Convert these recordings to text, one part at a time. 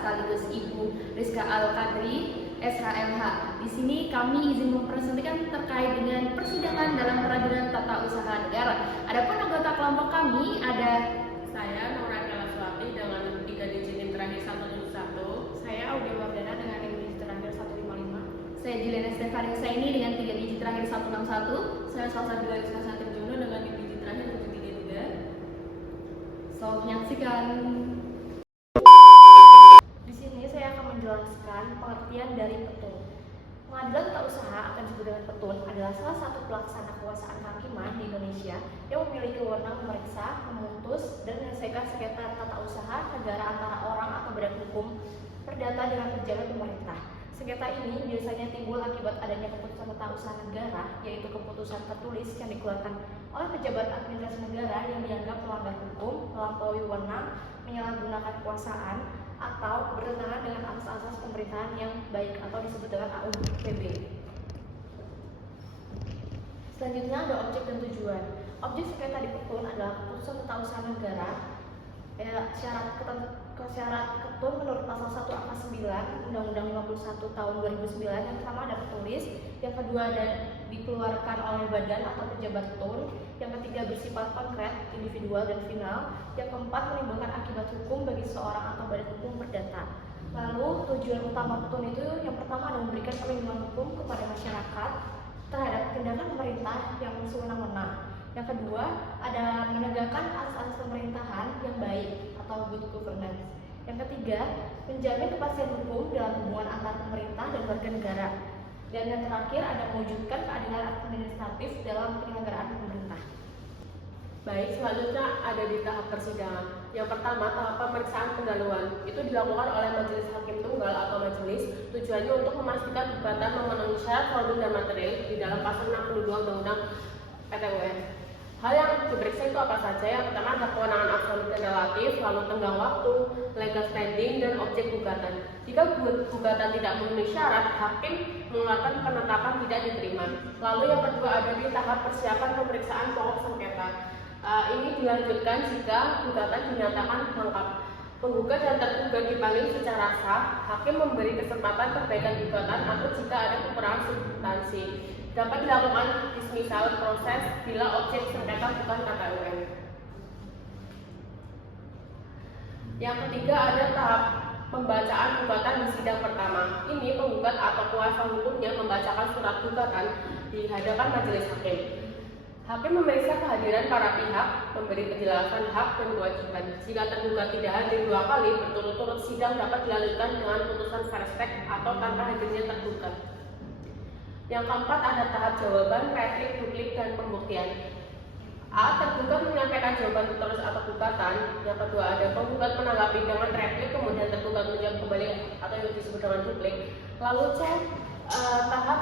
sekaligus Ibu Rizka Al-Qadri, SHMH. Di sini kami izin mempresentasikan terkait dengan persidangan dalam peradilan tata usaha negara. Adapun anggota kelompok kami ada saya Nora Kalaswati dengan 3 digit NIM terakhir 171. Saya Audia Wardana dengan NIM digit terakhir 155. Saya Juliana Stefanisa ini dengan 3 digit terakhir 161. Saya Salsa Dua Rizka Satirjono dengan NIM digit terakhir 733. So, menyaksikan. Di sini saya akan menjelaskan pengertian dari petun. Pengadilan tata usaha akan disebut dengan petun adalah salah satu pelaksana kekuasaan kehakiman di Indonesia yang memiliki wewenang memeriksa, memutus, dan menyelesaikan sengketa tata usaha negara antara orang atau badan hukum perdata dengan pejabat pemerintah. Sengketa ini biasanya timbul akibat adanya keputusan tata usaha negara, yaitu keputusan tertulis yang dikeluarkan oleh pejabat administrasi negara yang dianggap melanggar hukum, melampaui wewenang, menyalahgunakan kekuasaan, atau bertentangan dengan asas-asas pemerintahan yang baik atau disebut dengan AUPB. Selanjutnya ada objek dan tujuan. Objek sengketa di petun adalah keputusan tata usaha negara. Syarat ketun menurut pasal 1 angka 9 Undang-Undang 51 tahun 2009 yang pertama ada tertulis, yang kedua ada dikeluarkan oleh badan atau pejabat ketun, yang ketiga bersifat konkret, individual dan final, yang keempat menimbulkan akibat hukum bagi seorang atau badan hukum perdata. Lalu tujuan utama petun itu yang pertama adalah memberikan perlindungan hukum kepada masyarakat terhadap tindakan pemerintah yang sewenang-wenang. Yang kedua ada menegakkan asas-asas pemerintahan yang baik atau good governance. Yang ketiga, menjamin kepastian hukum dalam hubungan antar pemerintah dan warga negara. Dan yang terakhir ada mewujudkan keadilan administratif dalam penyelenggaraan pemerintah. Baik, selanjutnya ada di tahap persidangan. Yang pertama, tahap pemeriksaan pendahuluan. Itu dilakukan oleh majelis hakim tunggal atau majelis, tujuannya untuk memastikan gugatan memenuhi syarat produk dan material di dalam pasal 62 Undang-Undang PT-UN. Hal yang diperiksa itu apa saja? Yang pertama ada kewenangan absolut dan relatif, lalu tenggang waktu, legal standing, dan objek gugatan. Jika gugatan tidak memenuhi syarat, hakim mengeluarkan penetapan tidak diterima. Lalu yang kedua ada di tahap persiapan pemeriksaan pokok sengketa. Ini dilanjutkan jika gugatan dinyatakan lengkap. Penggugat dan tergugat dipanggil secara sah, hakim memberi kesempatan perbaikan gugatan atau jika ada kekurangan substansi. Dapat dilakukan dismisal proses bila objek sengketa bukan KPUN. Yang ketiga ada tahap pembacaan gugatan di sidang pertama. Ini penggugat atau kuasa hukumnya membacakan surat gugatan di hadapan majelis hakim. Hakim memeriksa kehadiran para pihak, memberi penjelasan hak dan kewajiban. Jika tergugat tidak hadir 2 kali berturut-turut, sidang dapat dilanjutkan dengan putusan verspek atau tanpa hadirnya tergugat. Yang keempat ada tahap jawaban, replik, duplik, dan pembuktian. A. Tergugat menyampaikan jawaban tertulis atau gugatan. Yang kedua ada penggugat menanggapi dengan replik, kemudian tergugat menjawab kembali atau yang disebut dengan duplik. Lalu C. Tahap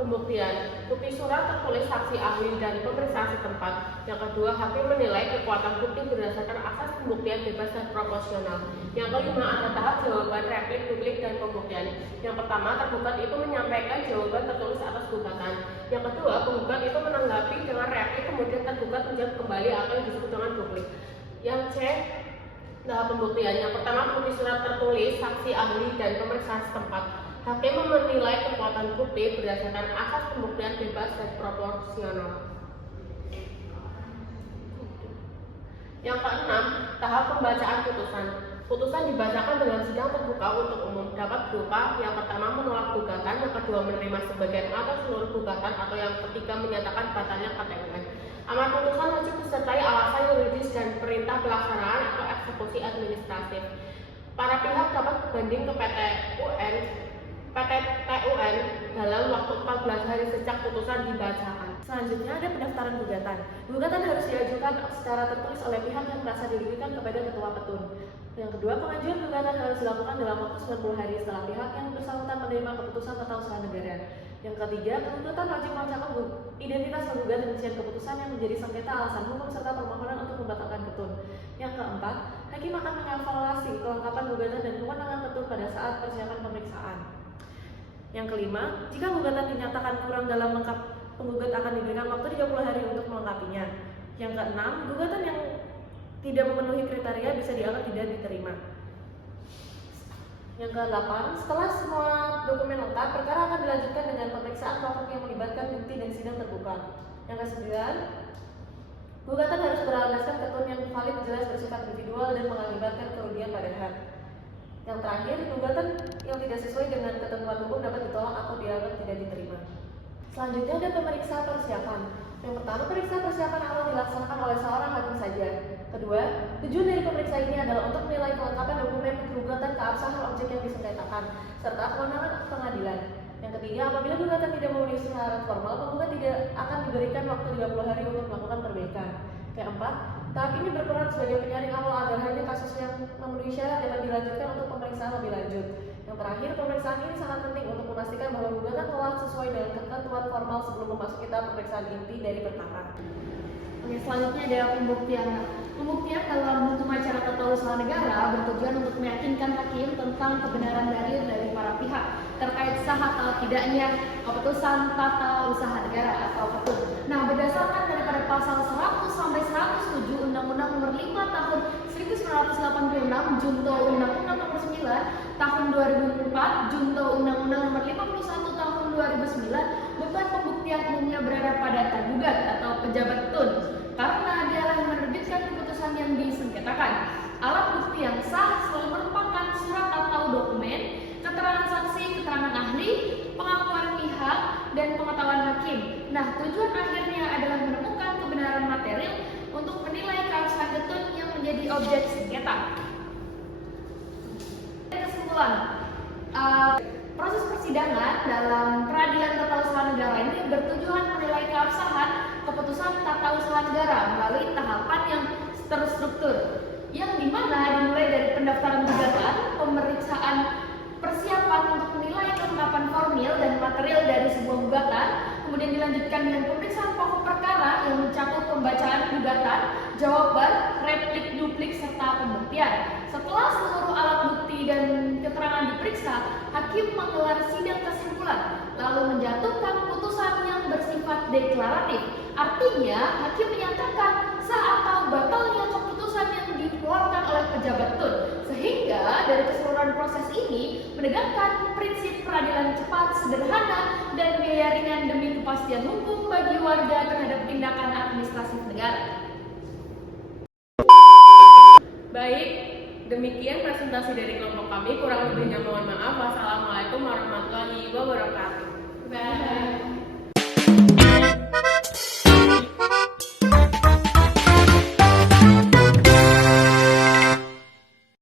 pembuktian. Bukti surat tertulis saksi ahli dan pemeriksaan setempat. Yang kedua, hakim menilai kekuatan bukti berdasarkan asas pembuktian bebas dan proporsional. Yang kelima ada tahap jawaban, replik, duplik, dan pembuktian. Yang pertama, tergugat itu menyampaikan jawaban tertulis atas gugatan. Yang kedua, penggugat itu menanggapi dengan replik, kemudian tergugat menjawab kembali atau yang disebut dengan duplik. Yang C. Tahap pembuktian. Yang pertama, bukti surat tertulis saksi ahli dan pemeriksaan setempat. Hakim menilai kekuatan bukti berdasarkan asas pembuktian bebas dan proporsional. Yang keenam, tahap pembacaan putusan. Putusan dibacakan dengan sidang terbuka untuk umum. Dapat berupa yang pertama menolak gugatan, yang kedua menerima sebagian atau seluruh gugatan, atau yang ketiga menyatakan batalnya KPUN. Amar putusan wajib disertai alasan yuridis dan perintah pelaksanaan atau eksekusi administratif. Para pihak dapat berbanding ke PT-TUN dalam waktu 14 hari sejak putusan dibacakan. Selanjutnya ada pendaftaran gugatan. Gugatan harus diajukan secara tertulis oleh pihak yang merasa dirugikan kepada ketua petun. Yang kedua, pengajuan gugatan harus dilakukan dalam waktu 90 hari setelah pihak yang bersangkutan menerima keputusan tata usaha negara. Yang ketiga, penuntutan wajib melengkapkan identitas penggugat dan rincian keputusan yang menjadi sengketa, alasan hukum serta permohonan untuk membatalkan ketun. Yang keempat, hakim akan mengevaluasi kelengkapan gugatan dan kewenangan ketun pada saat persiapan pemeriksaan. Yang kelima, jika gugatan dinyatakan kurang dalam lengkap, penggugat akan diberikan waktu 30 hari untuk melengkapinya. Yang keenam, gugatan yang tidak memenuhi kriteria bisa dianggap tidak diterima. Yang ke-8, setelah semua dokumen lengkap, perkara akan dilanjutkan dengan pemeriksaan pokok yang melibatkan bukti dan sidang terbuka. Yang ke-9, gugatan harus berlandaskan ketentuan yang valid, jelas, bersifat individual dan mengakibatkan kerugian pada hak. Yang terakhir, gugatan yang tidak sesuai dengan ketentuan hukum dapat ditolak atau dianggap tidak diterima. Selanjutnya ada pemeriksaan persiapan. Yang pertama, pemeriksaan persiapan awal dilaksanakan oleh seorang hakim saja. Kedua, tujuan dari pemeriksaan ini adalah untuk menilai kelengkapan dokumen gugatan, keabsahan objek yang disengketakan, serta kewenangan pengadilan. Yang ketiga, apabila gugatan tidak memenuhi syarat formal, penggugat tidak akan diberikan waktu 30 hari untuk melakukan perbaikan. Keempat, tahap ini berperan sebagai penyaring awal agar hanya kasus yang memenuhi syarat dapat dilanjutkan untuk pemeriksaan lebih lanjut. Yang terakhir, pemeriksaan ini sangat penting untuk memastikan bahwa gugatan telah sesuai dengan ketentuan formal sebelum memasuki tahap pemeriksaan inti dari perkara. Oke, selanjutnya ada pembuktian. Pembuktian dalam hukum acara tata usaha negara bertujuan untuk meyakinkan hakim tentang kebenaran dalil dari para pihak terkait sah atau tidaknya keputusan tata usaha negara atau KUHP. Nah, berdasarkan daripada pasal 100 sampai 107 Undang-Undang Nomor 5 Tahun 1986 Junto Undang-Undang Nomor 9 Tahun 2004 Junto Undang-Undang Nomor 51 Tahun 2009, beban pembuktian umumnya berada pada tergugat atau pejabat tun karena dialah yang menerbitkan keputusan yang disengketakan. Alat bukti yang sah selalu merupakan surat atau dokumen, keterangan saksi, keterangan ahli, pengakuan pihak, dan pengetahuan hakim. Nah, tujuan akhirnya adalah menemukan kebenaran material untuk menilai keabsahan ketun yang menjadi objek sengketa. Kesimpulan, proses persidangan dalam peradilan tata usaha negara ini bertujuan menilai keabsahan keputusan tata usaha negara melalui tahapan yang terstruktur, yang dimana dimulai dari pendaftaran gugatan, pemeriksaan persiapan untuk menilai kelengkapan formil dan material dari sebuah gugatan, kemudian dilanjutkan dengan pemeriksaan pokok perkara yang mencakup pembacaan gugatan, jawaban, replik, duplik, serta pembuktian. Setelah seluruh alat bukti dan keterangan diperiksa, hakim menggelar sidang kesimpulan, lalu menjatuhkan putusan yang bersifat deklaratif. Artinya, hakim menyatakan sah atau batalnya keputusan yang dikeluarkan oleh pejabat tun, sehingga dari keseluruhan proses ini menegakkan prinsip peradilan cepat, sederhana, dan biaya ringan demi kepastian hukum bagi warga terhadap tindakan administratif negara. Baik, demikian presentasi dari kelompok kami. Kurang lebihnya mohon maaf. Wassalamualaikum